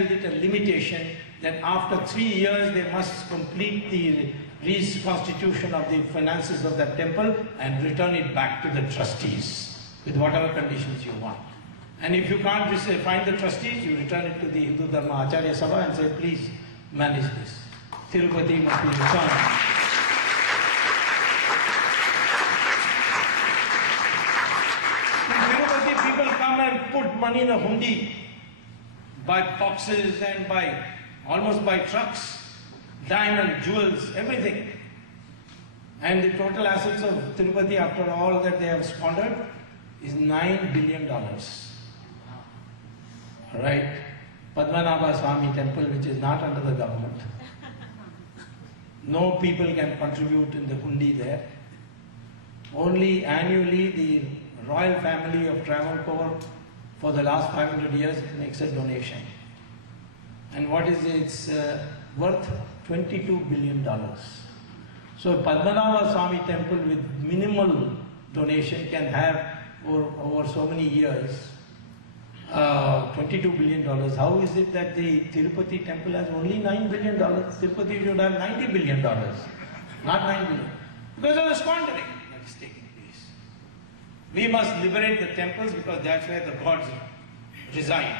with it a limitation that after 3 years they must complete the reconstitution of the finances of that temple and return it back to the trustees with whatever conditions you want. And if you can't find the trustees, you return it to the Hindu Dharma Acharya Sabha and say, please manage this. Tirupati must be returned. In Tirupati, people come and put money in a hundi, buy boxes and almost buy trucks, diamond, jewels, everything. And the total assets of Tirupati after all that they have squandered is $9 billion. Right? Padmanabha Swami temple, which is not under the government. No people can contribute in the hundi there. Only annually the royal family of Travancore for the last 500 years makes a donation. And what is its worth? $22 billion. So Padmanabha Swami temple with minimal donation can have over so many years $22 billion. How is it that the Tirupati temple has only $9 billion? Tirupati should have $90 billion, not $9 billion. Because of the squandering that is taking place. We must liberate the temples because that's where the gods reside.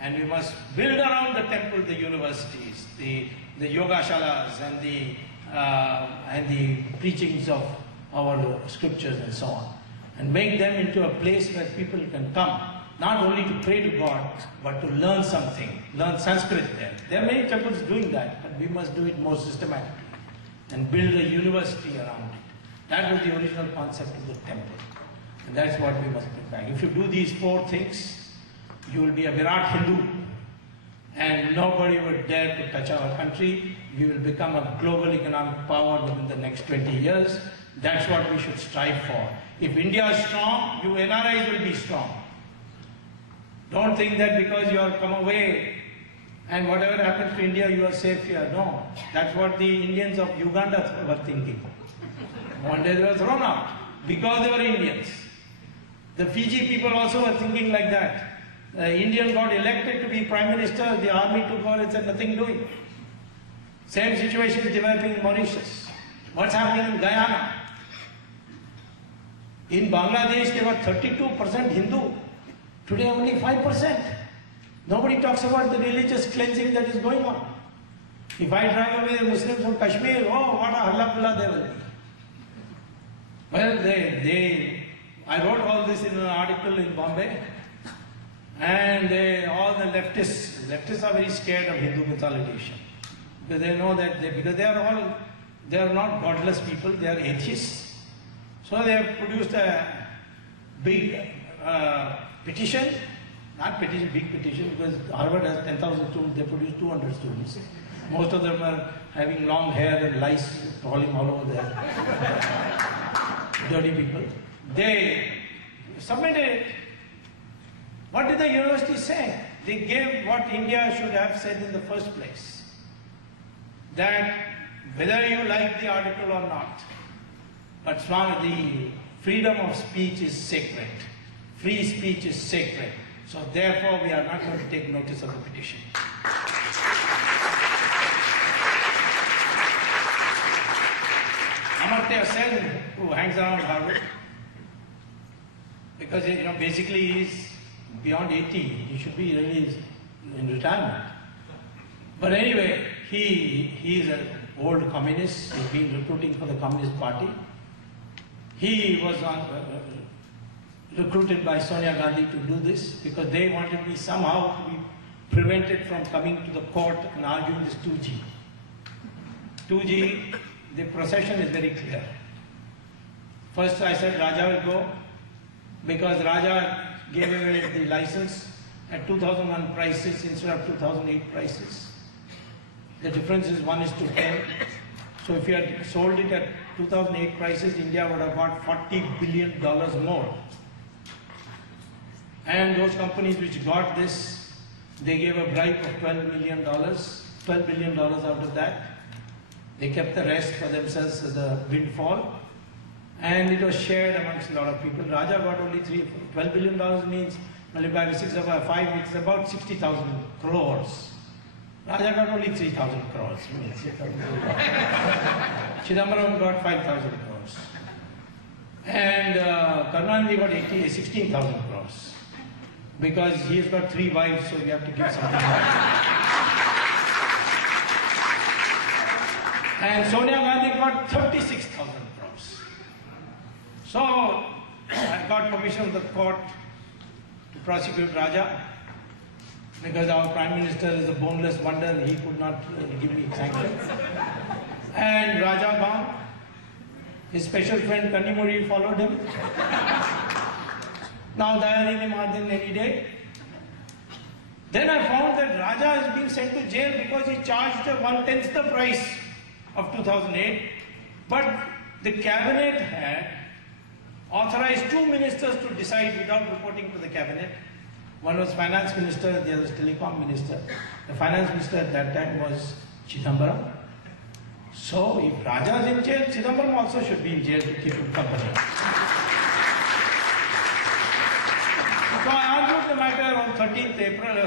And we must build around the temple the universities, the yogashalas and the preachings of our scriptures and so on. And make them into a place where people can come. Not only to pray to God, but to learn something, learn Sanskrit there. There are many temples doing that, but we must do it more systematically and build a university around it. That was the original concept of the temple. And that's what we must bring back. If you do these 4 things, you will be a Virat Hindu and nobody would dare to touch our country. We will become a global economic power within the next 20 years. That's what we should strive for. If India is strong, you NRIs will be strong. Don't think that because you have come away and whatever happens to India, you are safe here. No, that's what the Indians of Uganda were thinking. One day they were thrown out because they were Indians. The Fiji people also were thinking like that. The Indian got elected to be Prime Minister, the army took over, it said nothing doing. Same situation is developing in Mauritius. What's happening in Guyana? In Bangladesh, they were 32% Hindu. Today only 5%. Nobody talks about the religious cleansing that is going on. If I drive away the Muslims from Kashmir, oh, what a halla there will be. Well, I wrote all this in an article in Bombay, and all the leftists are very scared of Hindu consolidation. Because they know that, because they are not godless people, they are atheists. So they have produced a big petition, not petition, big petition, because Harvard has 10,000 students, they produce 200 students. Most of them are having long hair and lice crawling all over there. Dirty people. They submitted it. What did the university say? They gave what India should have said in the first place. That whether you like the article or not, but the freedom of speech is sacred. Free speech is sacred. So therefore we are not going to take notice of the petition. Amartya Sen, who hangs around Harvard, because basically he's beyond 80, he should be really in retirement. But anyway, he is an old communist, he's been recruiting for the Communist Party. He was recruited by Sonia Gandhi to do this because they wanted me somehow to be prevented from coming to the court and arguing this 2G. 2G, the procession is very clear. First I said Raja will go because Raja gave away the license at 2001 prices instead of 2008 prices. The difference is 1:10. So if you had sold it at 2008 prices, India would have got $40 billion more. And those companies which got this, they gave a bribe of $12 billion out of that. They kept the rest for themselves as a windfall. And it was shared amongst a lot of people. Raja got only $12 billion means multiply by 6 over 5, it's about 60,000 crores. Raja got only 3,000 crores. Chidambaram got 5,000 crores. And Karunanidhi got 16,000 crores. Because he's got 3 wives, so we have to give something back. And Sonia Gandhi got 36,000 crores. So I got permission of the court to prosecute Raja, because our Prime Minister is a boneless wonder and he could not give me sanction. And Raja gone. His special friend Kanimuri followed him. Now they are in him any day. Then I found that Raja is being sent to jail because he charged 1/10 the price of 2008. But the cabinet had authorized 2 ministers to decide without reporting to the cabinet. One was finance minister, the other was telecom minister. The finance minister at that time was Chidambaram. So if Raja is in jail, Chidambaram also should be in jail to keep him company. So I argued the matter on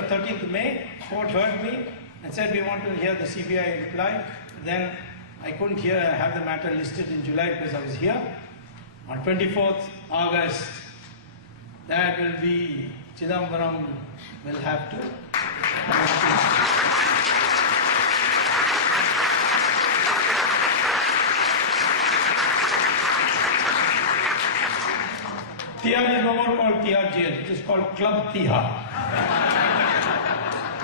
13th May. Court heard me and said we want to hear the CBI reply. Then I couldn't have the matter listed in July because I was here. On 24th August, that will be Chidambaram will have to. Tihar is no more called Tihar jail, it is called Club Tihar.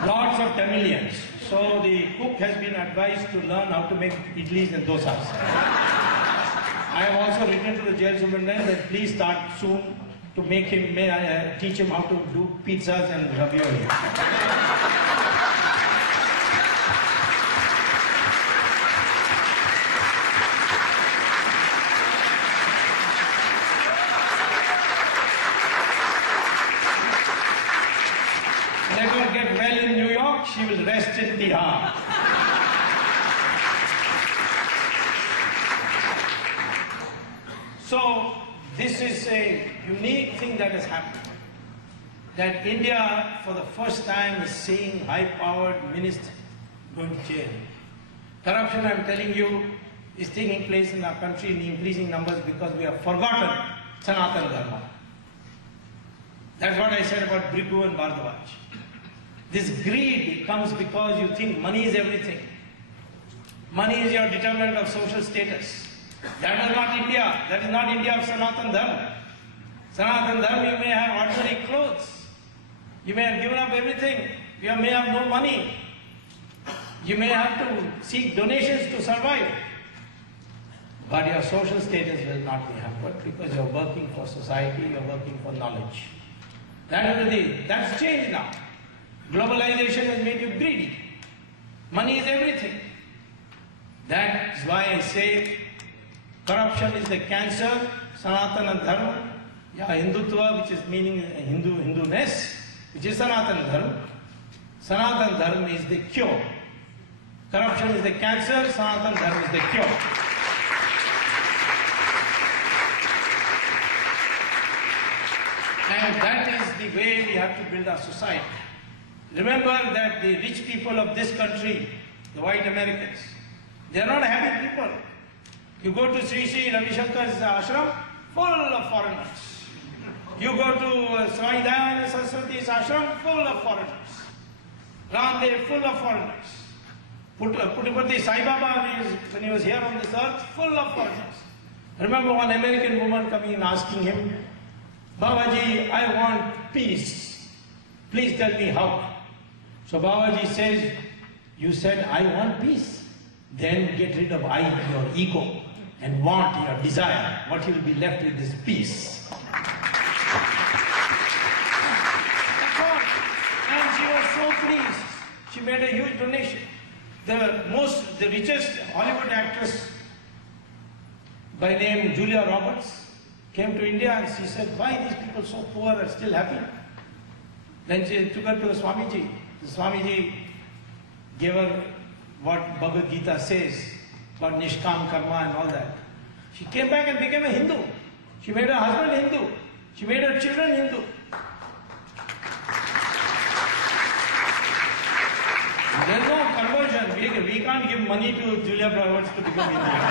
Lots of Tamilians. So the cook has been advised to learn how to make idlis and dosas. I have also written to the jail superintendent that please start soon to make him, teach him how to do pizzas and ravioli. Let her get well in New York, she will rest in Tihar. So, this is a unique thing that has happened. That India, for the first time, is seeing high-powered ministers going to jail. Corruption, I'm telling you, is taking place in our country in increasing numbers because we have forgotten Sanatana Dharma. That's what I said about Bhrigu and Bhardwaj. This greed comes because you think money is everything. Money is your determinant of social status. That is not India. That is not India of Sanatana Dharma. Sanatana Dharma, you may have ordinary clothes. You may have given up everything. You may have no money. You may have to seek donations to survive. But your social status will not be hampered because you are working for society, you are working for knowledge. That's changed now. Globalization has made you greedy. Money is everything. That is why I say corruption is the cancer, Sanatana Dharma, Hindutva, which is meaning Hinduness, which is Sanatana Dharma. Sanatana Dharma is the cure. Corruption is the cancer, Sanatana Dharma is the cure. And that is the way we have to build our society. Remember that the rich people of this country, the white Americans, they are not happy people. You go to Sri Sri Ravi Shankar's ashram, full of foreigners. You go to Swami Dayananda Saraswati's ashram, full of foreigners. Ramdev, full of foreigners. Puttaparthi Sai Baba, when he was here on this earth, full of foreigners. I remember one American woman coming and asking him, Babaji, I want peace. Please tell me how. So Babaji says, you said I want peace. Then get rid of I, your ego, and want, your desire. What you will be left with is peace. And she was so pleased. She made a huge donation. The richest Hollywood actress by name Julia Roberts came to India and she said, why these people so poor are still happy? Then she took her to the Swamiji. The Swamiji gave her what Bhagavad Gita says about Nishkam Karma and all that. She came back and became a Hindu. She made her husband Hindu. She made her children Hindu. There's no conversion. We can't give money to Julia Roberts to become Indian.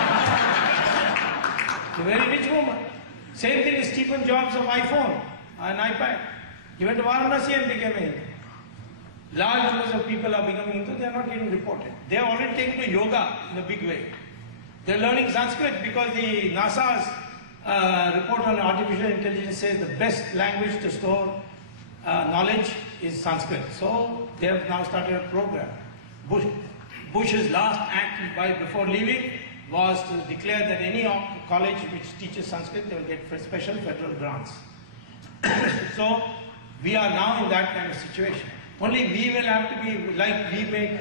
She's a very rich woman. Same thing is Stephen Jobs of iPhone and iPad. He went to Varanasi and became a Hindu. Large numbers of people are becoming Hindu, they are not getting reported. They are already taken to yoga in a big way. They are learning Sanskrit because the NASA's report on artificial intelligence says the best language to store knowledge is Sanskrit. So they have now started a program. Bush's last act before leaving was to declare that any college which teaches Sanskrit, they will get special federal grants. So we are now in that kind of situation. Only we will have to be like we made,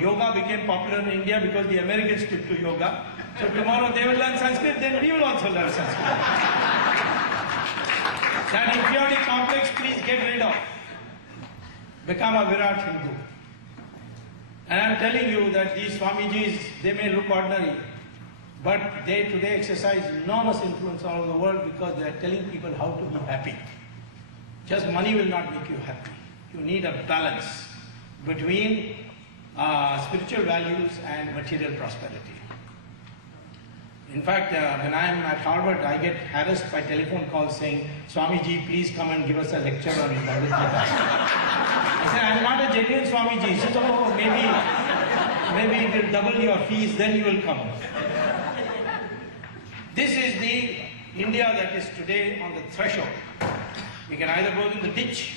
yoga became popular in India because the Americans took to yoga. So tomorrow they will learn Sanskrit, then we will also learn Sanskrit. That inferiority complex, please get rid of. Become a Virat Hindu. And I am telling you that these Swamijis, they may look ordinary, but they today exercise enormous influence all over the world because they are telling people how to be happy. Just money will not make you happy. You need a balance between spiritual values and material prosperity. In fact, when I am at Harvard, I get harassed by telephone calls saying, Swamiji, please come and give us a lecture on Bhagavad Gita. I said, I am not a genuine Swamiji. He said, oh, maybe it will double your fees, then you will come. This is the India that is today on the threshold. We can either go to the ditch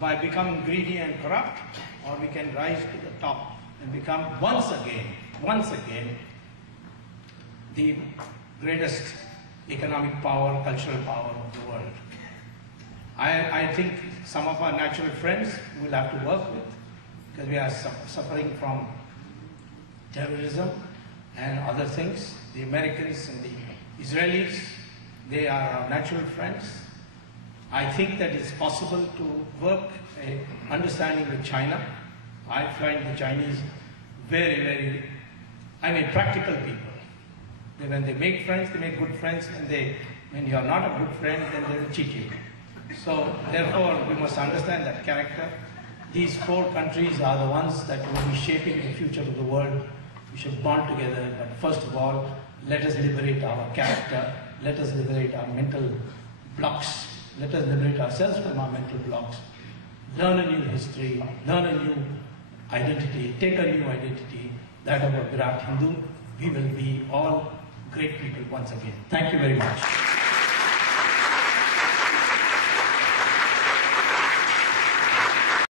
by becoming greedy and corrupt, or we can rise to the top and become once again, the greatest economic power, cultural power of the world. I think some of our natural friends we'll have to work with because we are suffering from terrorism and other things. The Americans and the Israelis, they are our natural friends. I think that it's possible to work an understanding with China. I find the Chinese very, practical people. When they make friends, they make good friends, and when you are not a good friend, then they will cheat you. So, therefore, we must understand that character. These four countries are the ones that will be shaping the future of the world. We should bond together, but first of all, let us liberate our character, let us liberate our mental blocks, let us liberate ourselves from our mental blocks, learn a new history, learn a new identity, take a new identity, that of a Virat Hindu. We will be all great people once again. Thank you very much.